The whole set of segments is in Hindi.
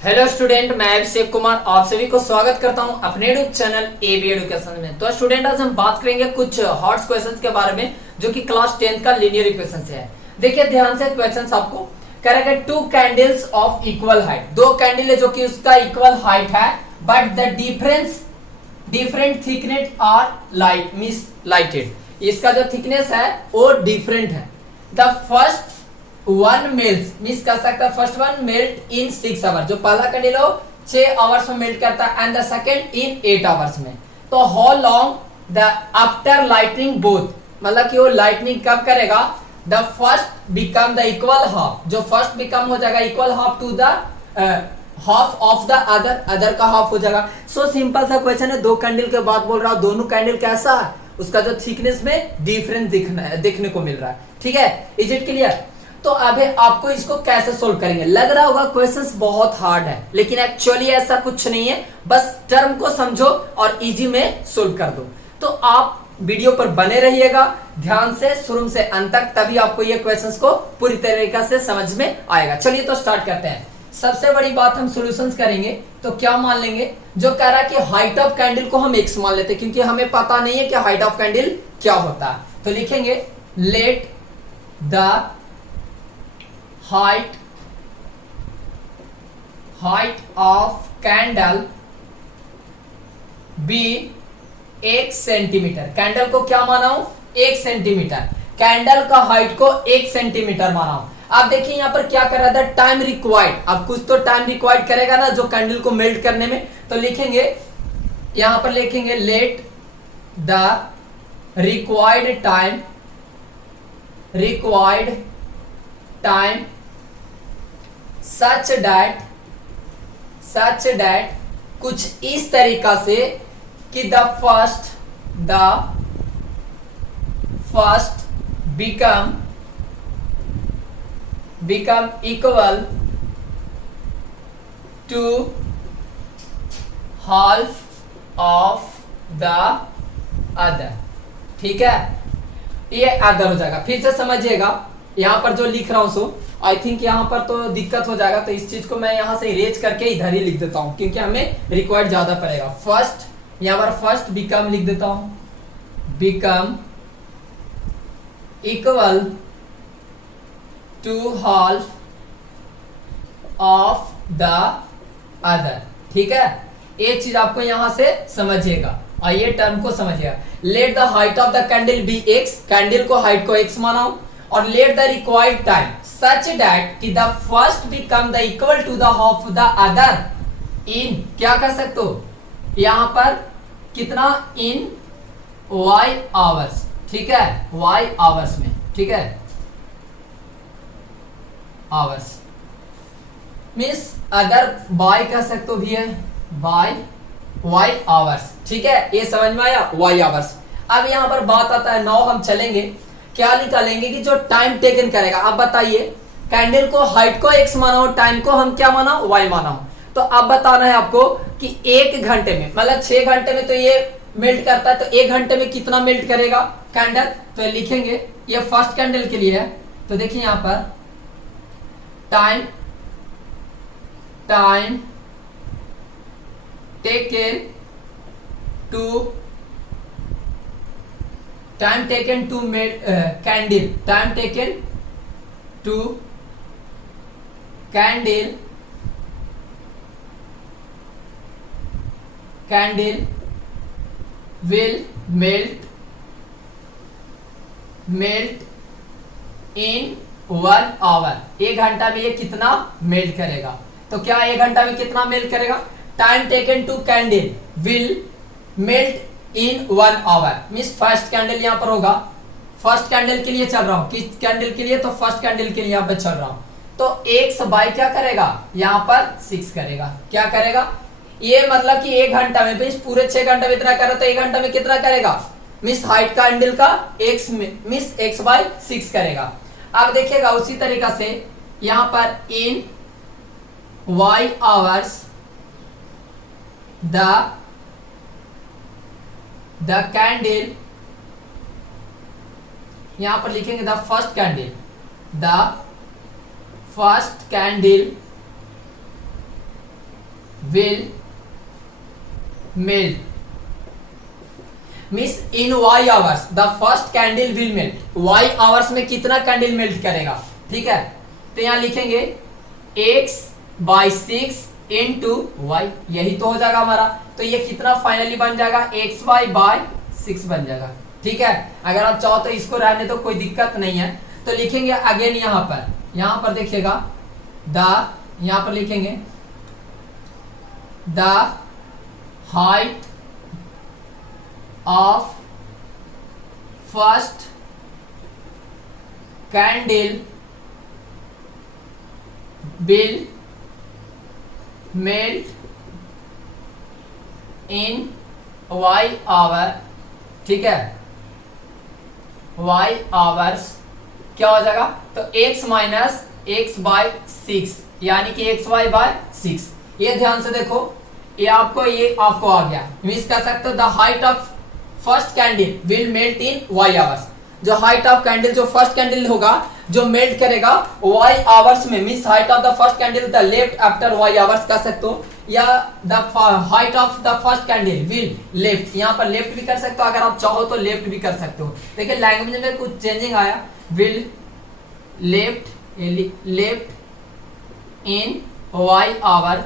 हेलो स्टूडेंट, मैं अभिषेक कुमार आप सभी को स्वागत करता हूं अपने यूट्यूब चैनल एबी एजुकेशन में। तो स्टूडेंट, आज हम बात करेंगे कुछ हॉट क्वेश्चंस के बारे में जो कि क्लास 10 का लीनियर इक्वेशन से है। देखिए ध्यान से, क्वेश्चंस आपको करेगा two candles of equal height, दो कैंडल है जो कि उसका इक्वल हाइट है, but the different thickness are lighted. इसका जो थिकनेस है वो डिफरेंट है। The first one melt miss कर सकता है, first one melt in 6 hours, जो पहला कैंडल हो 6 आवर्स में मेल्ट करता है, and the second in 8 hours में। तो how long the after lightning both, मतलब कि वो लाइटनिंग कब करेगा। The first become the equal half, जो फर्स्ट बिकम हो जाएगा equal half to the half of the other का हाफ हो जाएगा। सो सिंपल सा क्वेश्चन है, दो कैंडल के बाद बोल रहा हूं, दोनों कैंडल कैसा है, उसका जो थिकनेस में डिफरेंस देखने को मिल रहा है। ठीक है, इज इट क्लियर। तो अभी आपको इसको कैसे सोल्व करेंगे। लग रहा होगा क्वेश्चंस बहुत हार्ड है, लेकिन एक्चुअली ऐसा कुछ नहीं है, बस टर्म को समझो और इजी में सोल्व कर दो। तो आप वीडियो पर बने रहिएगा ध्यान से शुरू से अंत तक, तभी आपको ये क्वेश्चंस को पूरी तरीके से समझ में आएगा। चलिए तो स्टार्ट करते हैं। सबसे बड़ी बात, हम सॉल्यूशंस करेंगे तो क्या मान लेंगे, जो कह रहा है कि हाइट ऑफ कैंडल को हम x मान लेते हैं, क्योंकि हमें पता नहीं है कि हाइट ऑफ कैंडल क्या होता है। तो लिखेंगे let the height of candle be 1 centimetre. Candle को क्या माना हूं, 1 सेंटीमीटर। कैंडल का हाइट को 1 सेंटीमीटर माना हूं। आप देखिए यहां पर क्या कर रहा था, टाइम रिक्वायर्ड। अब कुछ तो टाइम रिक्वायर्ड करेगा ना जो कैंडल को मेल्ट करने में। तो लिखेंगे यहां पर लिखेंगे let the required time such that कुछ इस तरीका से कि the first become equal to half of the other. ठीक है, ये अदर हो जाएगा। फिर से समझिएगा, यहां पर जो लिख रहा हूं सो आई थिंक यहां पर तो दिक्कत हो जाएगा, तो इस चीज को मैं यहां से इरेज करके इधर ही लिख देता हूं, क्योंकि हमें रिक्वायर्ड ज्यादा पड़ेगा। फर्स्ट, यहां पर फर्स्ट बिकम लिख देता हूं, become equal to half of the other. ठीक है, एक चीज आपको यहां से समझिएगा और ये टर्म को समझिएगा। Let the height of the candle be x, candle को हाइट को x माना हूं, और let the required time such that कि the first become the equal to the half of the other in, क्या कर सकते हो यहां पर कितना, इन y आवर्स। ठीक है, y आवर्स में। ठीक है, आवर्स मीन्स अदर बाय कह सकते हो भी है, बाय y आवर्स। ठीक है, ये समझ में आया, y आवर्स। अब यहां पर बात आता है, नाउ हम चलेंगे क्या निकालेंगे कि जो टाइम टेकन करेगा। अब बताइए, कैंडल को हाइट को x माना हो, टाइम को हम क्या माना, y माना हो। तो अब बताना है आपको कि 1 घंटे में, मतलब 6 घंटे में तो ये मेल्ट करता है, तो 1 घंटे में कितना मेल्ट करेगा कैंडल। तो लिखेंगे ये फर्स्ट कैंडल के लिए है। तो देखिए यहां पर time taken to candle, time taken to candle will melt in 1 hour. 1 घंटा में ये कितना मेल्ट करेगा। तो क्या 1 घंटा में कितना मेल्ट करेगा, time taken to candle will melt in 1 hour. Means first candle यहां पर होगा, फर्स्ट कैंडल के लिए चल रहा हूं, किस कैंडल के लिए, तो फर्स्ट कैंडल के लिए यहां पर चल रहा हूं। तो x बाय क्या करेगा, यहां पर 6 करेगा। क्या करेगा, ये मतलब कि 1 घंटा में, पूरे 6 घंटे में इतना करे तो 1 घंटा में कितना करेगा, मिस हाइट का कैंडल का x मिस x बाय 6 करेगा। अब देखिएगा उसी तरीका से यहां पर इन y आवर्स द कैंडल, यहां पर लिखेंगे the first candle will melt means in y hours the first candle will melt. y hours में कितना कैंडल मेल्ट करेगा, ठीक है। तो यहां लिखेंगे x/6 इंटू y, यही तो हो जाएगा हमारा। तो ये कितना फाइनली बन जाएगा, xy/6 बन जाएगा, ठीक है। अगर आप चाहो तो इसको रहने तो कोई दिक्कत नहीं है। तो लिखेंगे अगेन यहां पर देखिएगा यहां पर लिखेंगे the height of first candle will melt in y hour, ठीक है। y आवर्स क्या हो जाएगा, तो x-x/6 यानी कि xy/6। ये ध्यान से देखो, ये आपको आ गया। मीन्स कह सकते हो the height of first candle will melt in y hours. जो हाइट ऑफ कैंडल, जो फर्स्ट कैंडल होगा जो मेल्ट करेगा y आवर्स में, means height of the first candle the left after y hours कह सकते हो, या the height of the first candle will left. यहाँ पर लेफ्ट भी कर सकते हो, अगर आप चाहो तो लेफ्ट भी कर सकते हो। देखिए लैंग्वेज में कुछ चेंजिंग आया, will left in y hour.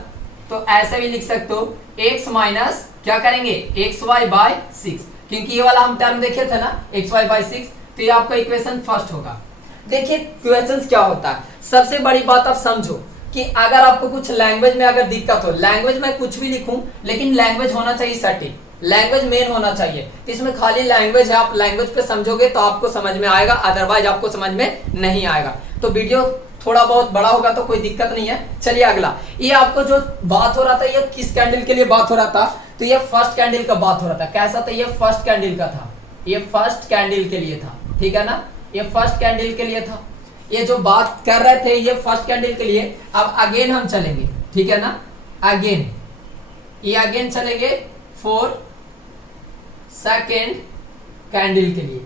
तो ऐसे भी लिख सकते हो x माइनस क्या करेंगे, xy/6, क्योंकि ये वाला हम टर्म देखे थे ना xy/6। तो ये आपका इक्वेशन फर्स्ट होगा। देखिए क्वेश्चंस क्या होता है, सबसे बड़ी बात आप समझो कि अगर आपको कुछ लैंग्वेज में अगर दिक्कत हो, लैंग्वेज में कुछ भी लिखूं लेकिन लैंग्वेज होना चाहिए सटीक, लैंग्वेज मेन होना चाहिए। इसमें खाली लैंग्वेज है, आप लैंग्वेज पे समझोगे तो आपको समझ में आएगा, अदरवाइज आपको समझ में नहीं आएगा। तो वीडियो थोड़ा बहुत बड़ा होगा तो कोई दिक्कत नहीं है। चलिए अगला, ये आपको जो बात हो रहा था, ये किस कैंडल के लिए बात हो रहा था, तो ये फर्स्ट कैंडल का बात हो रहा था। कैसा था, ये फर्स्ट कैंडल का था, ये फर्स्ट कैंडल के लिए था, ठीक है ना, ये फर्स्ट कैंडल के लिए था। ये जो बात कर रहे थे ये फर्स्ट कैंडल के लिए। अब अगेन हम चलेंगे, ठीक है ना, अगेन ये अगेन चलेंगे फॉर सेकेंड कैंडल के लिए।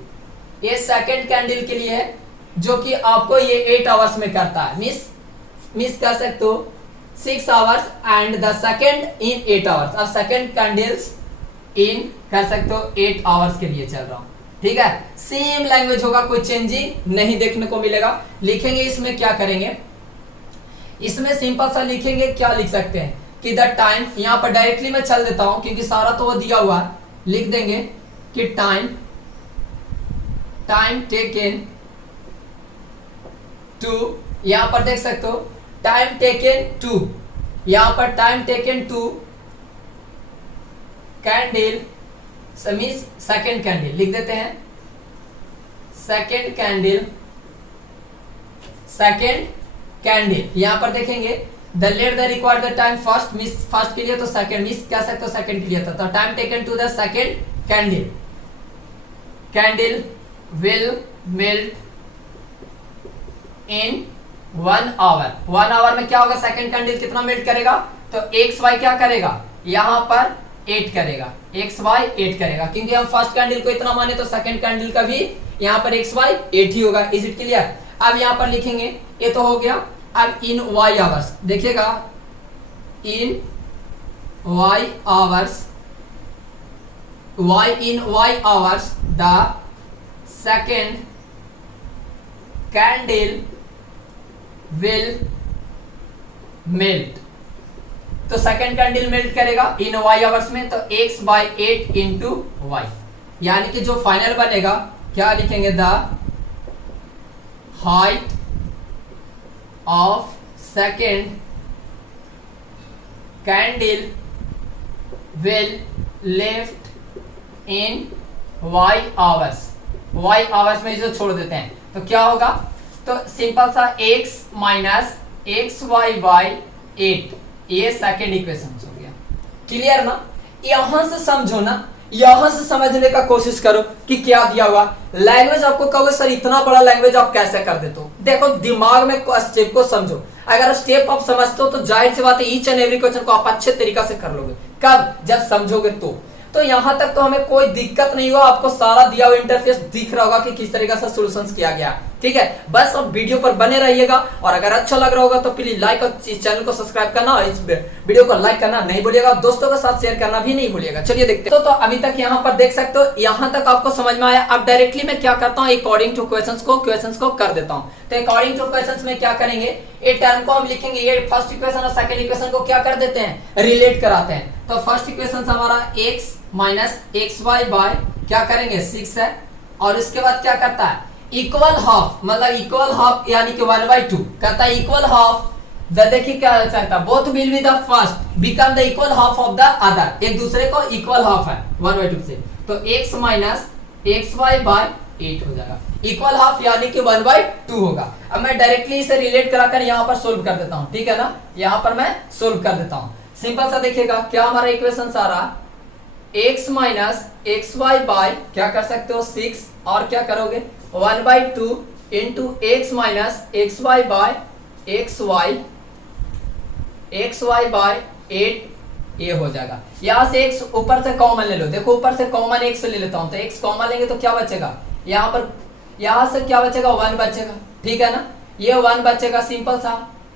ये सेकेंड कैंडल के लिए है जो कि आपको ये 8 आवर्स में करता है। मिस कर सकते हो 6 hours and the second in 8 hours. अब सेकेंड कैंडल्स इन कर सकते हो 8 आवर्स के लिए चल रहा हूं, ठीक है। सेम लैंग्वेज होगा, कोई चेंजिंग नहीं देखने को मिलेगा। लिखेंगे इसमें क्या करेंगे, इसमें सिंपल सा लिखेंगे, क्या लिख सकते हैं कि द टाइम, यहां पर डायरेक्टली मैं चल देता हूं क्योंकि सारा तो वो दिया हुआ है। लिख देंगे कि टाइम टेकन टू, यहां पर देख सकते हो टाइम टेकन टू, यहां पर टाइम टेकन टू कैंडल समीज सेकेंड कैंडल लिख देते हैं, सेकेंड कैंडल यहां पर देखेंगे the late the required the time first, miss first के लिए तो सेकेंड, मिस कह सकते हो सेकेंड के लिए था। तो time taken to the second candle will melt in 1 hour. 1 hour में क्या होगा, सेकेंड कैंडल कितना मेल्ट करेगा, तो XY क्या करेगा, यहां पर 8 करेगा, XY 8 करेगा, क्योंकि हम फर्स्ट कैंडल को इतना माने तो सेकेंड कैंडल का भी यहां पर XY 8 ही होगा। Is it clear. अब यहां पर लिखेंगे, ये तो हो गया। अब इन Y आवर्स देखिएगा, इन Y hours, in Y hours the second candle will melt. तो सेकेंड कैंडल मेल्ट करेगा इन Y आवर्स में, तो x/8 इंटू y, यानी कि जो फाइनल बनेगा क्या लिखेंगे, the height of second candle will left in y hours. y hours में इसे छोड़ देते हैं तो क्या होगा, तो सिंपल सा x माइनस xy/8, ये सेकेंड इक्वेशन हो गया। क्लियर ना। यहां से समझो ना, यहां से समझने का कोशिश करो कि क्या दिया हुआ। लैंग्वेज आपको कहोगे सर इतना बड़ा लैंग्वेज आप कैसे कर देते हो, देखो दिमाग में स्टेप को समझो। अगर स्टेप आप समझते हो तो जाहिर सी बात है ईच एंड एवरी क्वेश्चन को आप अच्छे तरीका से कर लोगे। कब, जब समझोगे तो यहां तक तो हमें कोई दिक्कत नहीं होगा। आपको सारा दिया हुआ इंटरफेस दिख रहा होगा कि किस तरीके से सॉल्यूशंस किया गया। ठीक है, बस अब वीडियो पर बने रहिएगा और अगर अच्छा लग रहा होगा तो प्लीज लाइक और इस चैनल को सब्सक्राइब करना और इस वीडियो को लाइक करना नहीं भूलिएगा, दोस्तों के साथ शेयर करना भी नहीं भूलिएगा। चलिए देखते हैं। तो अभी तक यहाँ पर देख सकते हो, यहाँ तक आपको समझ में आया। अब डायरेक्टली मैं क्या करता हूँ, अकॉर्डिंग टू क्वेश्चंस को कर देता हूँ। तो अकॉर्डिंग टू क्वेश्चंस में क्या करेंगे, ये टर्म को हम लिखेंगे, ये फर्स्ट इक्वेशन और सेकंड इक्वेशन को क्या कर देते हैं, रिलेट कराते हैं। तो फर्स्ट इक्वेशन हमारा x minus X Y by क्या करेंगे 6 है, और इसके बाद क्या करता है इक्वल हाफ, मतलब इक्वल हाफ यानी कि 1/2 करता है इक्वल हाफ। देखिए क्या चाहता है, both will be the first become the equal half of the other, एक दूसरे को इक्वल हाफ है 1/2 से। तो x minus X Y by 8 हो जाएगा, इक्वल हाफ यानी कि 1/2 होगा। अब मैं डायरेक्टली इसे रिलेट कराकर यहाँ पर सोल्व कर देता हूँ, ठीक है ना, यहाँ पर मैं सोल्व कर देता हूँ। सिंपल सा देखिएगा क्या हमारा इक्वेशन आ रहा, x minus X Y by क्या कर सकते हो 6, और क्या करोगे 1/2 into X minus X Y by X Y by 8 ये हो जाएगा। यहां से x ऊपर से कॉमन ले लो, देखो ऊपर से कॉमन x ले लेता हूं, तो x कॉमन लेंगे तो क्या बचेगा, यहाँ पर यहां से क्या बचेगा 1 बचेगा, ठीक है ना, ये 1 बचेगा। सिंपल सा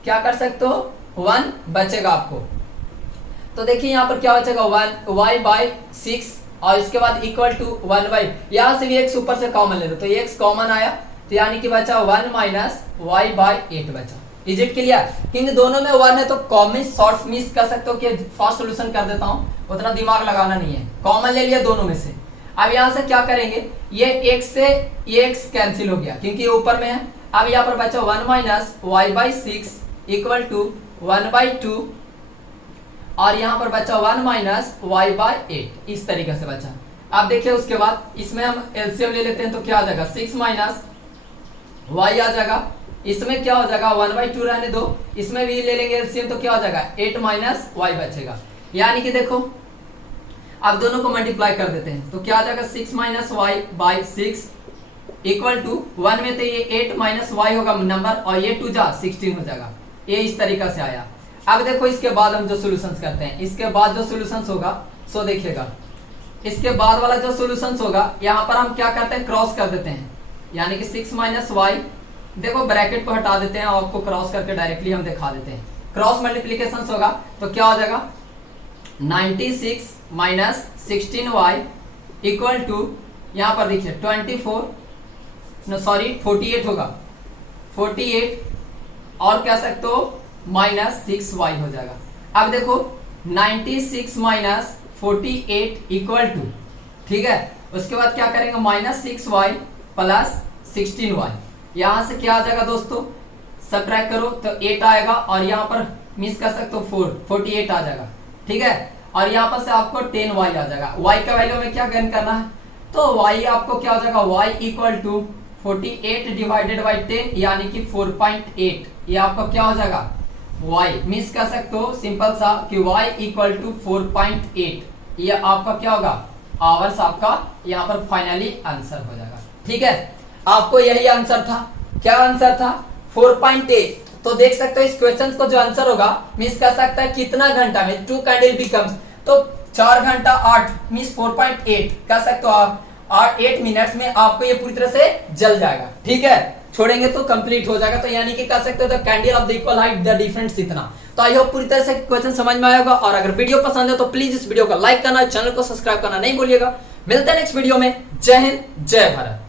क्या कर सकते हो 1 बचेगा आपको। तो देखिए यहाँ पर क्या बचेगा 1 y बाय 6, और इसके बाद इक्वल टू 1/, यहाँ से भी x ऊपर से कॉमन ले लो, तो ये x कॉमन आया, तो यानी कि बचा 1 माइनस वाई बाय 8 बचा। इज इट क्लियर, क्योंकि दोनों में 1 है तो कॉमन शॉर्ट मिस कर सकते हो कि फास्ट सॉल्यूशन कर देता हूं, उतना दिमाग लगाना नहीं है, कॉमन ले लिया दोनों में से। अब यहाँ से क्या करेंगे, ये x से ये x कैंसिल हो गया क्योंकि ये ऊपर में है। अब यहाँ पर बचा 1 minus Y by 6 equal to 1/2, और यहाँ पर बचा 1 माइनस वाई बाय 8, इस तरीके से बचा। अब देखिए उसके बाद इसमें हम एलसीएम ले लेते हैं, तो क्या आ जाएगा 6 माइनस वाई आ जाएगा, इसमें क्या हो जाएगा 1/2 रहने दो, इसमें भी ले लेंगे एलसीएम, तो क्या हो जाएगा 8 माइनस वाई बचेगा। यानी कि देखो अब दोनों को मल्टीप्लाई कर देते हैं, तो क्या आ जाएगा 6 minus Y by 6 equal to 1 में तो ये 8 माइनस वाई होगा नंबर, और ये 2 जा 16 हो जाएगा। ये इस तरीके से आया। अब देखो इसके बाद हम जो सॉल्यूशंस करते हैं, इसके बाद जो सॉल्यूशंस होगा सो देखिएगा, इसके बाद वाला जो सॉल्यूशंस होगा यहाँ पर हम क्या करते हैं क्रॉस कर देते हैं, यानी कि 6 माइनस वाई, देखो ब्रैकेट को हटा देते हैं और आपको क्रॉस करके डायरेक्टली हम दिखा देते हैं। क्रॉस मल्टीप्लीकेशन होगा तो क्या हो जाएगा 96 माइनस 16y इक्वल टू, यहाँ पर देखिए 48 होगा 48, और कह सकते हो माइनस 6y हो जाएगा। अब देखो 96 माइनस 48 इक्वल टू, ठीक है, उसके बाद क्या करेंगे माइनस 6y प्लस 16y, यहां से क्या आ जाएगा दोस्तों सब्ट्रैक्ट करो तो 8 आएगा, और यहाँ पर मिस कर सकते हो 48 आ जाएगा, ठीक है, और यहाँ पर से आपको 10y आ जाएगा। y का वैल्यू में क्या ज्ञान करना है, तो y आपको क्या हो जाएगा y equal to 48 divided by 10 यानी कि 4.8, ये आपका क्या हो जाएगा y मिस कर सकते हो सिंपल सा कि y इक्वल टू 4.8, ये आपका क्या होगा आवर्स, आपका यहाँ पर फाइनली आंसर हो जाएगा। ठीक है, आपको यही आंसर था, क्या आंसर था 4.8। तो देख सकते हो इस क्वेश्चन को जो आंसर होगा मिस कर सकता है कितना घंटा में, 2 कैंडल बिकम्स, तो 4 घंटा 8 मिस 4.8 कर सकते हो आप, 8 मिनट्स में आपको ये पूरी तरह से जल जाएगा। ठीक है, छोड़ेंगे तो कंप्लीट हो जाएगा, तो यानी कि कह सकते हो the candle of the equal height the difference इतना। तो आई होप पूरी तरह से क्वेश्चन समझ में आया होगा, और अगर वीडियो पसंद है तो प्लीज इस वीडियो को लाइक करना, चैनल को सब्सक्राइब करना नहीं भूलिएगा। मिलते हैं नेक्स्ट वीडियो में। जय हिंद, जय भारत।